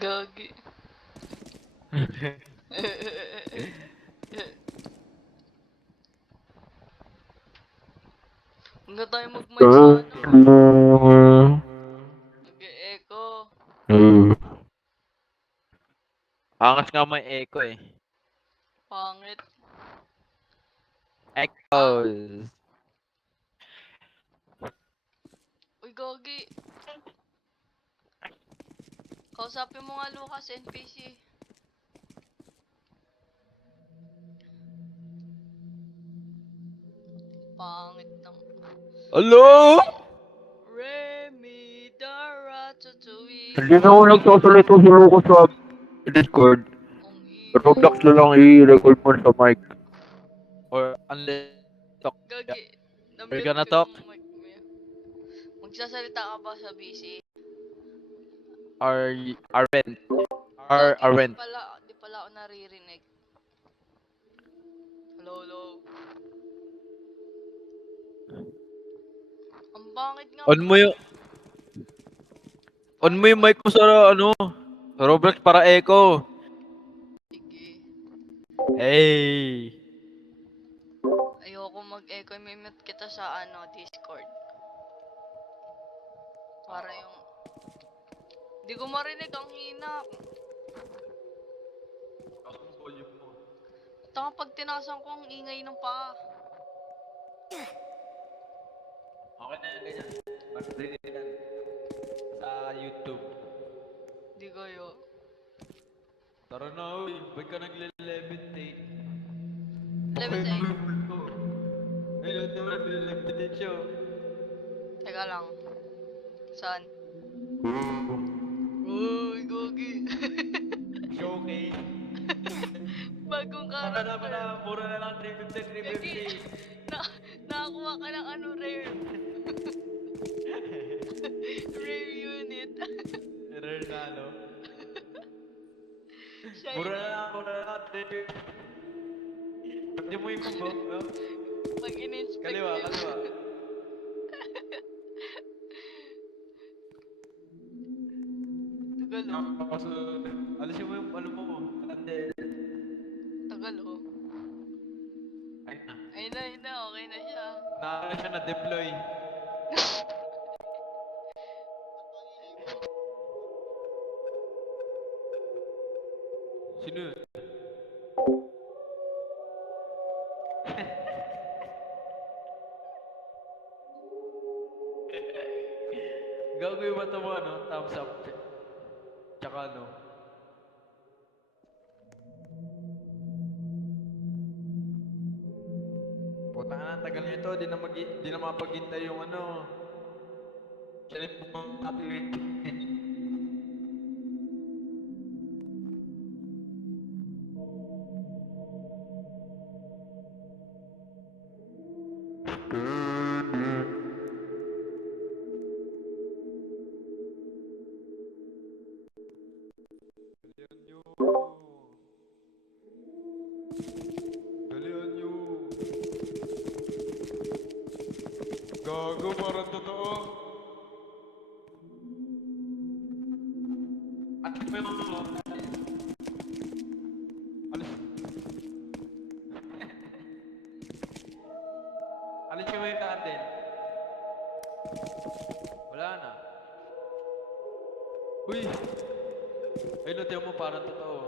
Gagi. Huwag na tayo mag-mic sa ano. Nag-e-echo. Angas nga may echo eh. Pangit. Ah! Echoes. Uy, Gagi. Kausapin mo nga Lucas, NPC. Pangit ng... Hello? Remy, Dara, Tutuin. Hindi na ako nagsasalita sa Lucas sa Discord. Ang Roblox ingay. na lang i-record mo sa mic. Or unless talk. Gagi. We're Na-mute gonna ko talk. yung mic mo. Magsasalita ka ba sa BC? Arwen. Gagi, Arwen. di pala ako naririnig. Hello, hello. Ang bangit nga On mo yung mic mo sa ano. Sa Roblox para echo. Sige. Hey. Ayoko mag-echo. May mute kita sa ano, Discord. Para yung... Di ko marinig, ang hina. Taka pag tinasan ko ang ingay ng paa. Okay na yan, ganyan. Mag-read yan. Sa YouTube. Di kayo. Tara na, uy. Ba't ka nagle-levitate? Levitate. Ayun, di ba nagle-levitate siya? Teka lang. Saan? Uy, Gogi. Showcase. Bagong Mura character. na, mura na lang 350, 350. Nakakuha ka ng ano, rare. Rare unit. Rare na, no? Shiny. Mura na lang 350. Pwede mo yung kumbo, no? Pag in-inspect Kaliwa, mo. kaliwa. Tagal oh. Alisin mo yung ano mo, candle. Tagal oh. Ayun Ayun na, okay na siya. na siya na-deploy. Sino yun? Gagawin ba ito mo, ano? Thumbs up. Tsaka ano? Puta ka na, tagal nito. Di na mapaghintay yung ano. Siya yung copyright. Dalihan nyo. Gago, parang totoo. At may mga alis. Alis mo yung candle. Wala na. Uy! Ay, tiyan mo parang totoo.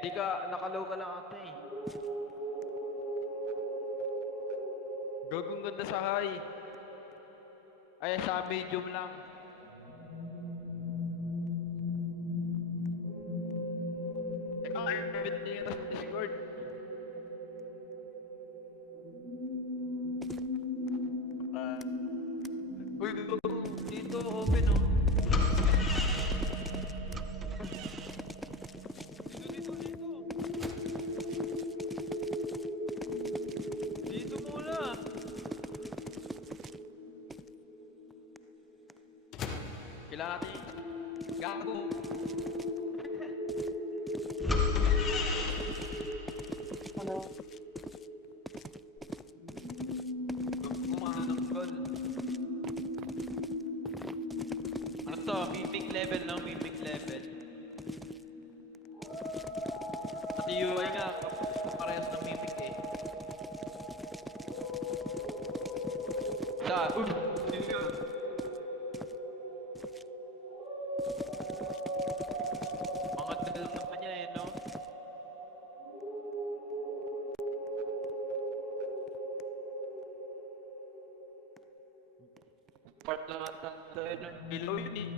Di ka, nakalaw ka lang ata eh. Gagong ganda sa high. Ay, sa medium lang. Teka, bit din kita sa Discord. Uy, dito, open oh. Dito muna. Kailangan natin gago. Ano? Kumahanap ng goal. level, no? Mimic level. Pati UI nga, parehas ng mimic eh. Sino yun? Mga dal naman niya eh, no? Part lang ata tayo ng below yun eh.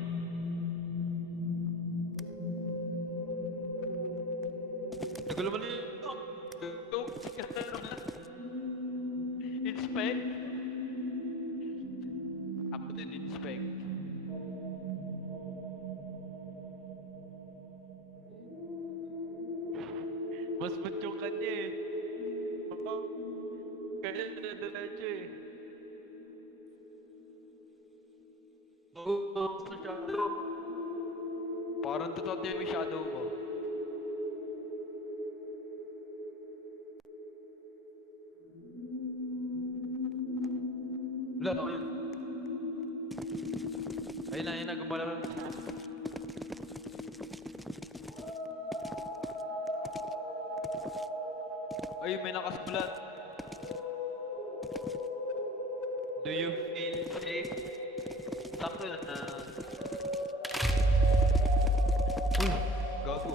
Nagulo mo na yun. Inspect? Ako din inspect. Mas ba't yung kanya eh? Kanya dinadiretso eh. Bago sa shadow. Parang totoo yung shadow ko. Wala ako yun. Ayun na, gumala lang. Ay, may nakasulat. Do you feel safe? Sakto na na. Uy, gago.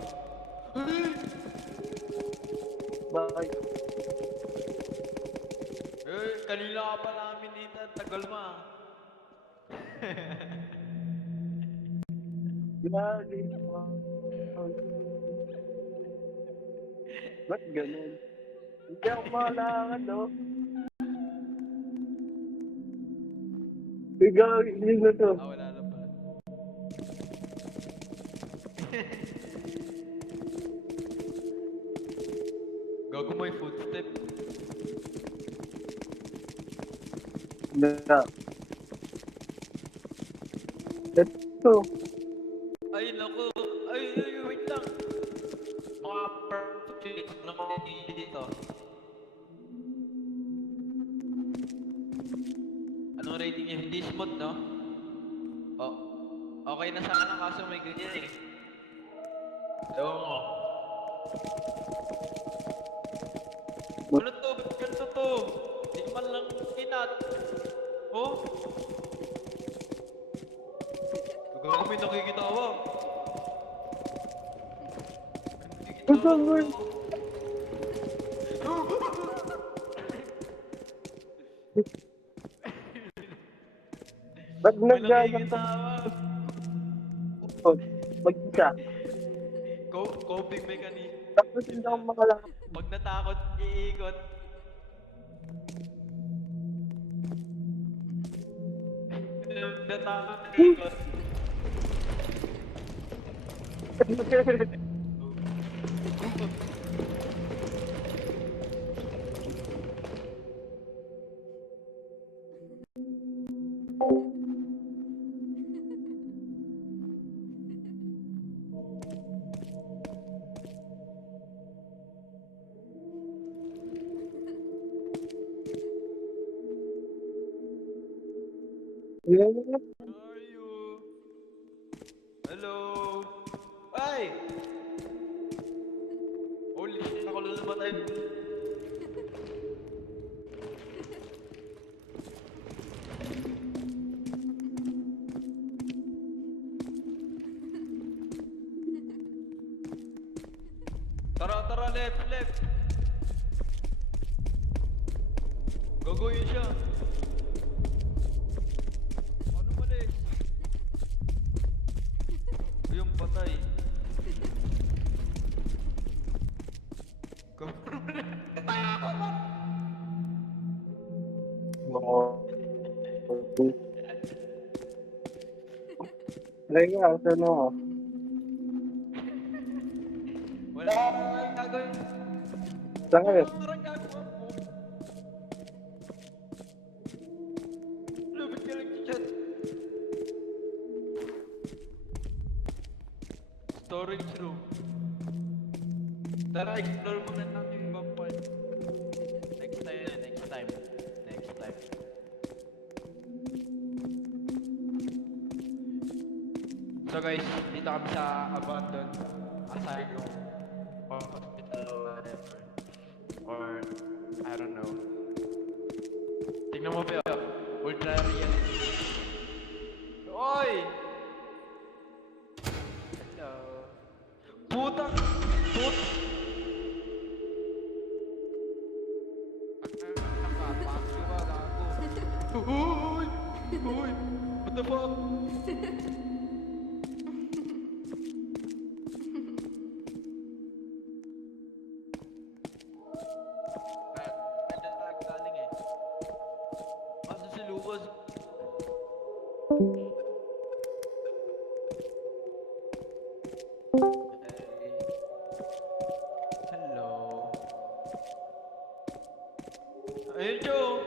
Bakit? Eh, kanila ka pa namin dito. Tagal ma. Grabe. Ba't ganun? Hindi ako makalakad, oh. Ikaw, hindi na to. Ah, wala na pala. Gago mo yung footstep. Na. Ito. Ay, naku. Ay, wait lang. Mga perfect na mga dito. Anong rating niya? Hindi smooth, no? Oh, okay na sana kaso may ganyan eh. Ewan ko. Ano to? Ba't ganito to? Di man lang kinat. Oh? Gagawin kami nakikitawa. Ang gagawin? Ba't May naggaganto? nakikitawa. Mag-isa. Coping mechanism. Tapos hindi ako makalakad. Pag natakot, iikot. Natakot, iikot. Yan. Where are you? Hello? Ay! Holy shit, ako lang namatay. Tara, left. Gagawin siya. Ano malis? Yung patay. Lagi ako sa ano. Wala kang gagawin. Saan ka? Parang gagawa mo. Lubit ka lang chat. Storage room. Tara, explore muna natin yung ibang part. Next time. So, So guys, dito kami sa abandoned asylum or hospital or whatever. Or, I don't know. Tingnan mo ba? Ultra realistic. Oy! Hello. Putang! Nakapasyo ka, gago. Uy! Uy! What the fuck? Nandiyan tayo galing eh. Asan si Lucas? Hello. Ayun, Joe!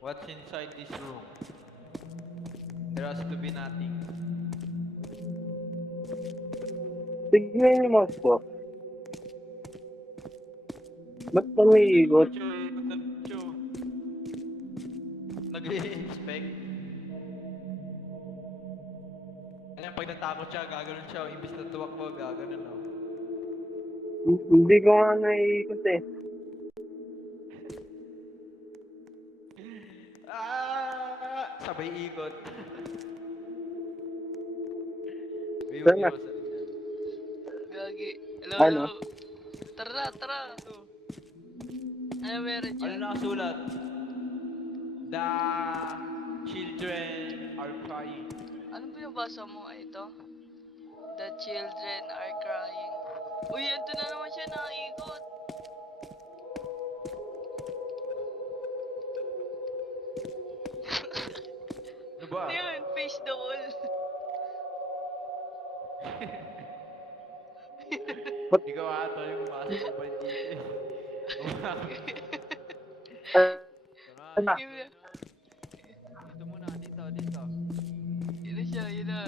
What's inside this room? There has to be nothing. Tignan yung mouse ko. Ba't pa may ikot? Joe. Nag-i-inspect. Kaya pag natakot siya, gaganon siya. Imbis na tuwakbo, gaganon no? Hindi ko nga naiikot eh. Sabay ikot. May Saan na? iwasan yan. Gagi. Hello, Ano? hello. Tara. Ano meron Ano dyan? nakasulat? The children are crying. Anong binabasa mo? Ito? The children are crying. Uy, ito na naman siya nakikot. Ano ba? Ano yun? Face the wall. Ikaw ata yung master ba dito eh. Ano na? Dito muna, dito. Yun na siya, yun na.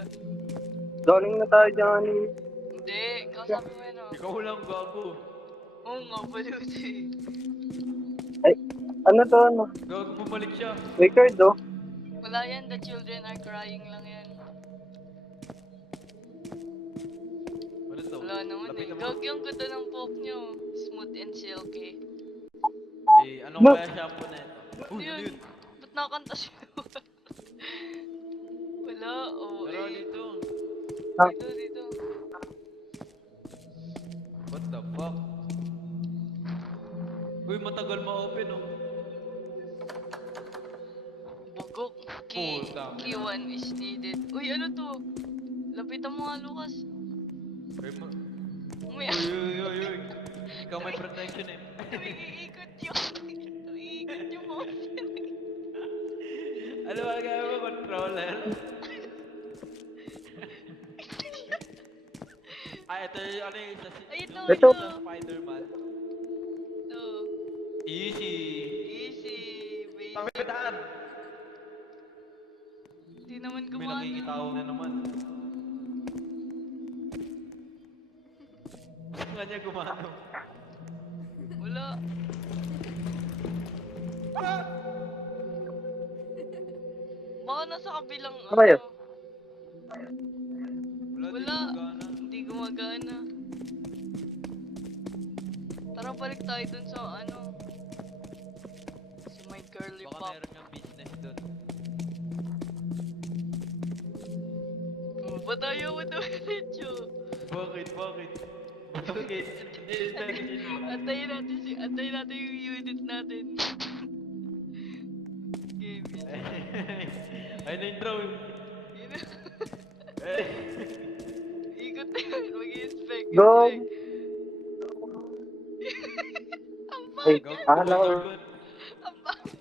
Zoning na tayo dyan. Hindi, kasabi mo yun oh. Ikaw lang gago. Oo nga, balut eh. Ay, ano to ano? Gago bumalik siya. Record oh. Wala yan, the children are crying lang yan. Ano to? Wala naman eh. Lapitan mo. Gag yung ganda ng buhok nyo. Smooth and silky. Eh, ano Ma- kaya shampoo na ito? Uy, ano yun? Ba't nakakanta siya? Wala, oo Tara eh. dito. Dito. What the fuck? Uy, matagal ma-open oh. Bugok. Puta. Key 1 is needed. Uy, ano to? Lapitan mo nga, Lucas. Uy, Uy, uy. Ikaw may protection eh. tumiikot yung motion. Ano ba gaya mo, controller? Ito yung ano yung isa si... Ay, ito, Ito. ito. Spider-Man. Ito. Easy. Easy, baby. Tapitan! Hindi naman May gumana. nakikitawag na naman. Gusto nga niya gumano. Wala. Baka nasa kabilang Ano yun? Wala. Hindi gumagana. Tara, balik tayo dun sa ano. Sa my curly Baka pop. meron yung business doon. Ba't tayo mo diretso? Bakit? Bakit? Antayin natin yung unit natin. Game yan. Ayun na yung drone. Yun na. Eh. Ikot na yun. Mag-inspect. Go! Ang Ay, bagal. akala ko. Ang bagal.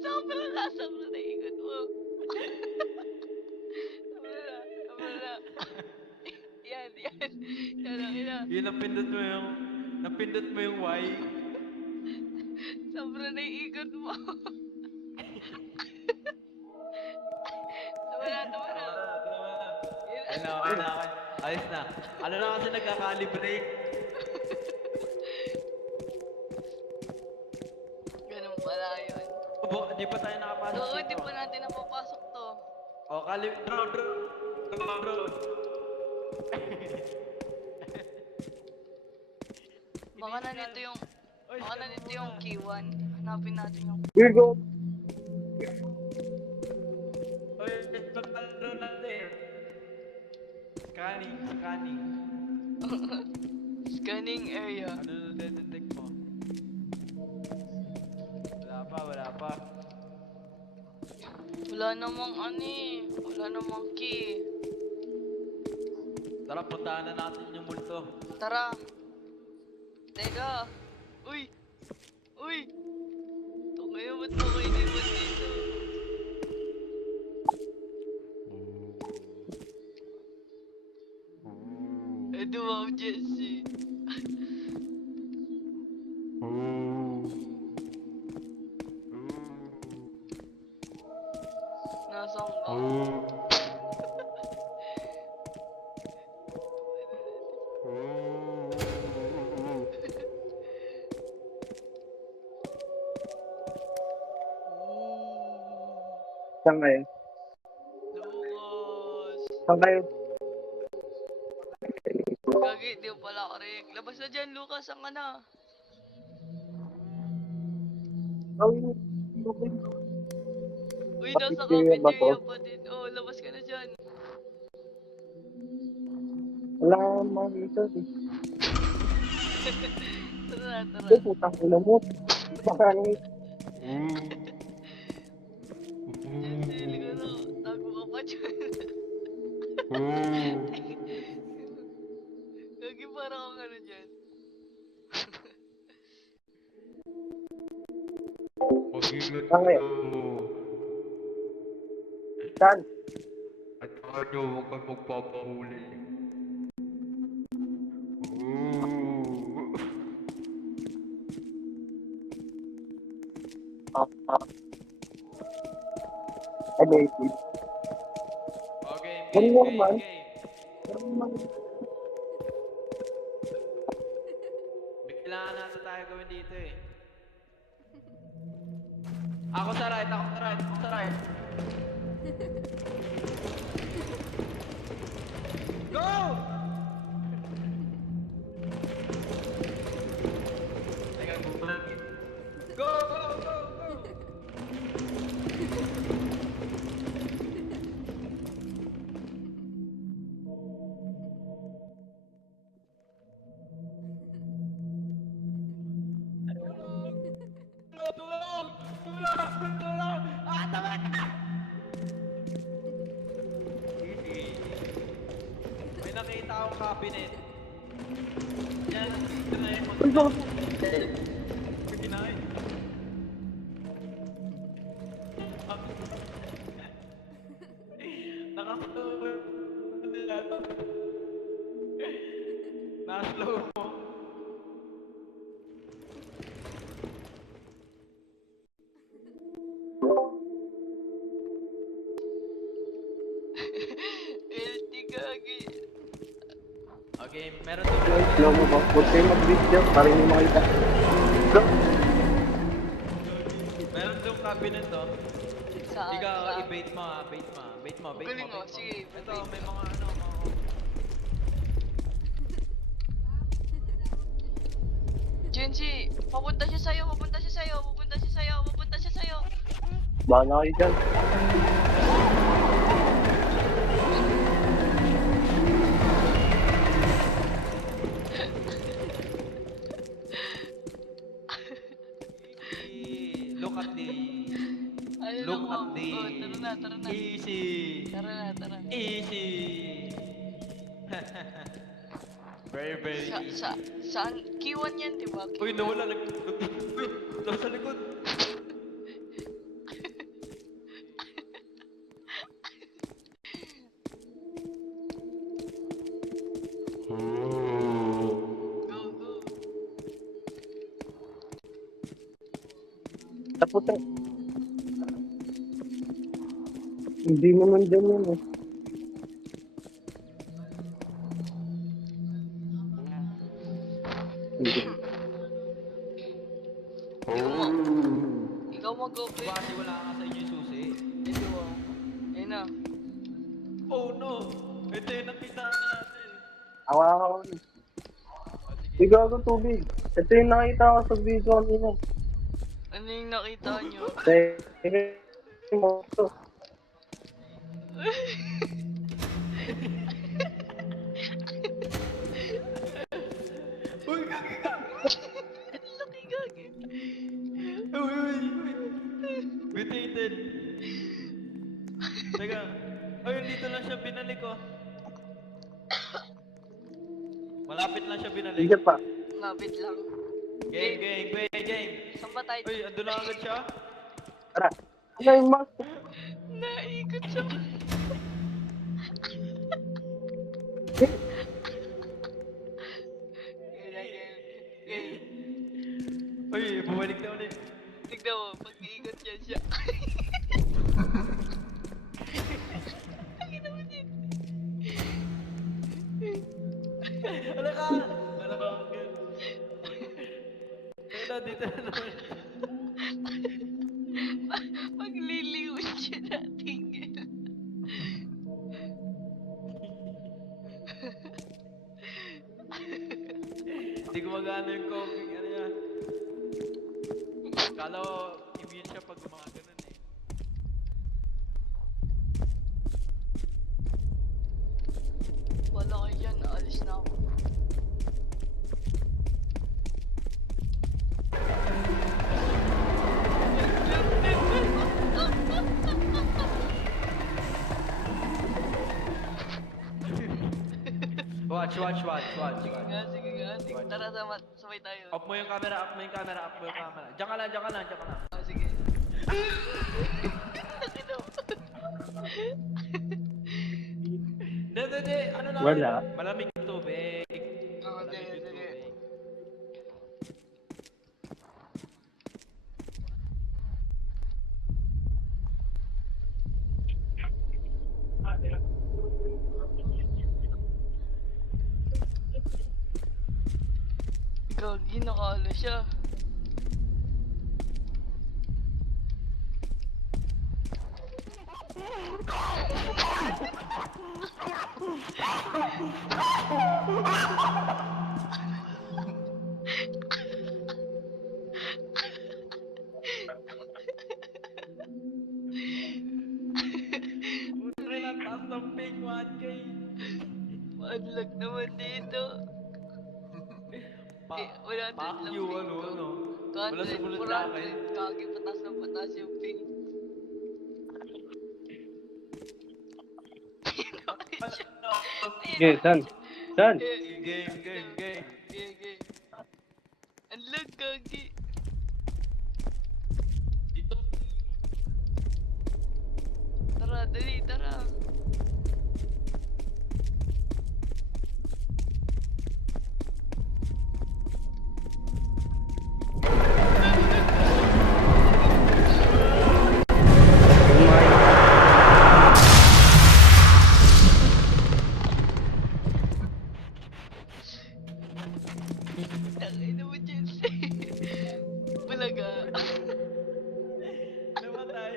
Sobrang na ikot mo. Sobrang na. Yan. Yan. Yun, napindot mo yung Y. Sobrang na ikot mo. Tama na. Yan na. Okay na. Ayos na. Ano na kasi nagka-calibrate? Hindi pa tayo nakapasok Oo, di dito. pa natin napapasok to. O, bro. Baka nandito yung... Baka nandito yung K1. Hanapin natin yung... Virgo! Oy, ito bro natin. Scanning. Scanning area. Ano na detect mo? Wala pa. Wala namang ano eh. Wala namang key. Tara, puntahan na natin yung multo. Tara. Teka. Uy. Tumayo, ba't mo kayo iniwan dito? Eh, wow, Jesse. Nasaan ka? Saan kayo? Lucas. Saan kayo? Gagi, di mo pala correct. Labas na dyan, Lucas. Ang ka na? Oh, Uy, nasa Cafeteria ba to? cafeteria pa din. Oh, labas ka na dyan. wala akong makikita eh. Tara. Ay, putang ina mo. Bakit? Jesse, liga na. Tago ka pa dyan. Gagi, parang kang ano dyan. Mag-ingat Saan kayo? Saan? At ano, huwag kang magpapahuli. Amazing. Okay, Ano game. naman? May kailangan nata tayo gawin dito eh. Ako sa right. Go! Teka, bubulan. Go! Tulong! Ah, tama ka! Easy. May nakita akong cabinet. Yan, ito na yung kinain. Nakaslow nila to. Nakaslow mo. LT gagi. Okay, meron din Slow mo ba? Huwag kayo mag-video para hindi makita. Go! Meron dong cabinet to. Saan? Ikaw, Saan? i-bait mo ah, bait mo. Galing oh, sige, Ito, bait may mo. mga ano, mga... Genji, papunta siya sa'yo. Bahala kayo dyan. Look at the... Ano Look na at mo? the... Oh, tara na. Easy. Tara. Easy. Very easy. Saan? K1 yan, di ba? Uy, nawala. Uy, nasa likod. Go. Tapos eh. Hindi naman dyan yun eh. Hindi. Ikaw Ikaw mag-open. Kasi wala ka sa inyo yung susi. Ito oh. Ayun na. Oh no! Ito yung nakita natin. Awa ko. Hindi gago tubig. Ito yung nakita ko sa video kanina. Ano yung nakita nyo? Mo to. Uy, gagi ka! Ang laki gagi. Uy! Mutated! Teka. Ayun, dito lang siya binalik oh. Malapit lang siya binalik. Sige pa. Lapit lang. Game. Saan ba tayo? Uy, andun na agad siya. Tara. Ano yung mask? Naikot siya. Game. Uy, bumalik na ulit. Tignan mo, pag-iikot yan siya. Nakita mo din. Ano ka? Ano ka? Ayun na, dito na naman. Magliliwit siya natin. Hindi gumagana yung coping. Ano yan? Kala ko, immune siya pag gumagana eh. Wala kayo dyan, alis na ako. Watch. Sige nga. Sige. Tara, sabay tayo. Off mo yung camera. Diyan ka lang. Ah, sige. Nakita mo. Hindi. Ano lang? Wala. Malamig yung tubig. Ah, Malamig yung sige. tubig. Gagi, nakala siya. Putre lang, taas ng ping 1K. Unlock naman dito. Wala Fuck lang you, ping ko. ano. Wala 200, sumunod sa akin. 400. Gagi, patas na patas yung ping. Sige, saan? Saan? Game. Game. Unlock, gagi. Dito. Tara, dali, tara. Tangina mo dyan, Balaga. Namatay.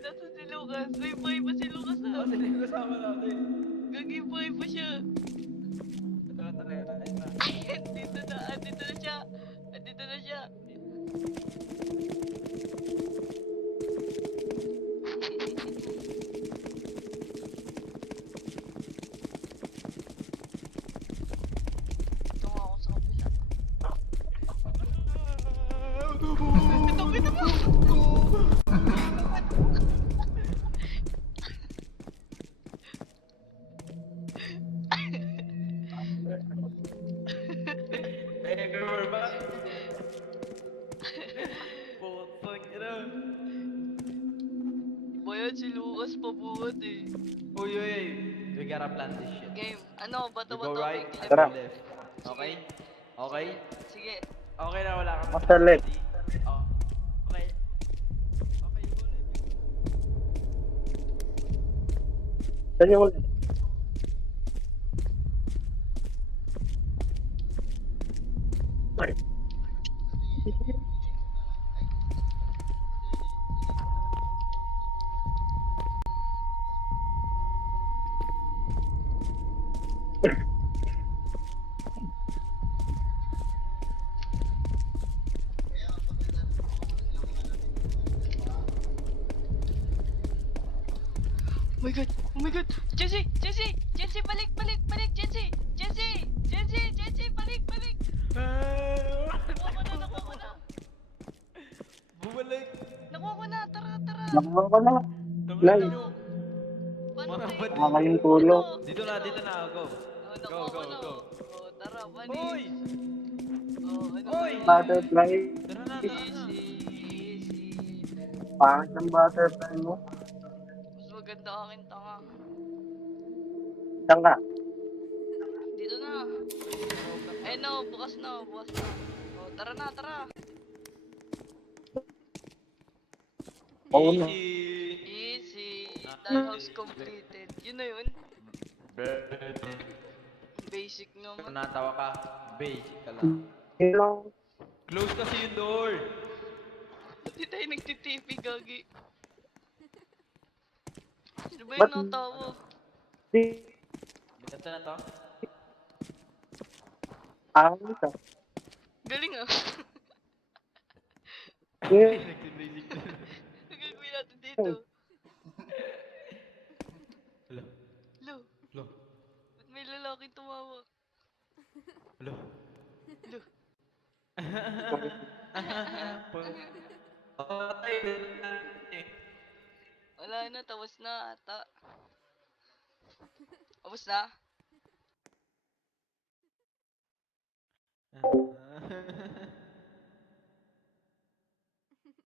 Nasa si Lucas. May buhay pa si Lucas Oh, ah. sila yung kasama natin. Gagi, buhay pa siya. Tara. Andito na siya. Andito na siya. Ito nga ako sa kabila. Ito mo! Eh, girl, ba? Putang ina. Bayan si Lucas pabuhat eh. Uy. We gotta plan this shit. Game. Ano? You Bato go right, I left. go Tara. left. Okay? Okay? Sige. Okay na, wala kang Basta left. Oh. Okay. Okay, you go left. Saan yung ulit? Oh my god! Oh my god! Jesse! Jesse! Jesse! Balik! Balik! Balik! Jesse! Jesse! Jesse! Jesse! Balik! Balik! Nakuha ko na! Nakuha ko na! Bumalik! Nakuha ko na! Tara! Tara! Nakuha ko na. Tangin Nice. nyo! Paano Mga tayo? bati. Nakakayong Ito! tulog. Dito na, dito na, go. Oh, Go, nakuha ko go, na! go. Oh, tara! Hoy! Panis! Oh, ano Hoy! ba? Butterfly. Tara na, tara na. Easy! Easy! Pangit ng butterfly mo. Mas maganda aking tanga. Saan ka? Dito na! Eh no! Bukas na! Bukas na! Oh, tara na! Tara! Oo na. Easy. Easy! Dollhouse completed. Yun na yun. Basic Kung naman. natawa ka, basic ka lang. Yun lang. Close kasi yung door. Hindi tayo nagtitipi, gagi. Ano ba Ba't- yung natawa? Di. Ganito na to. Pangit ka. Galing ah. Eh, Nag-basic na. Ang gagawin natin dito. Hello? Lo, Hello? ba't may lalaki tumawa? Hello? Lo, Patay. wala na, tapos na ata. Tapos na?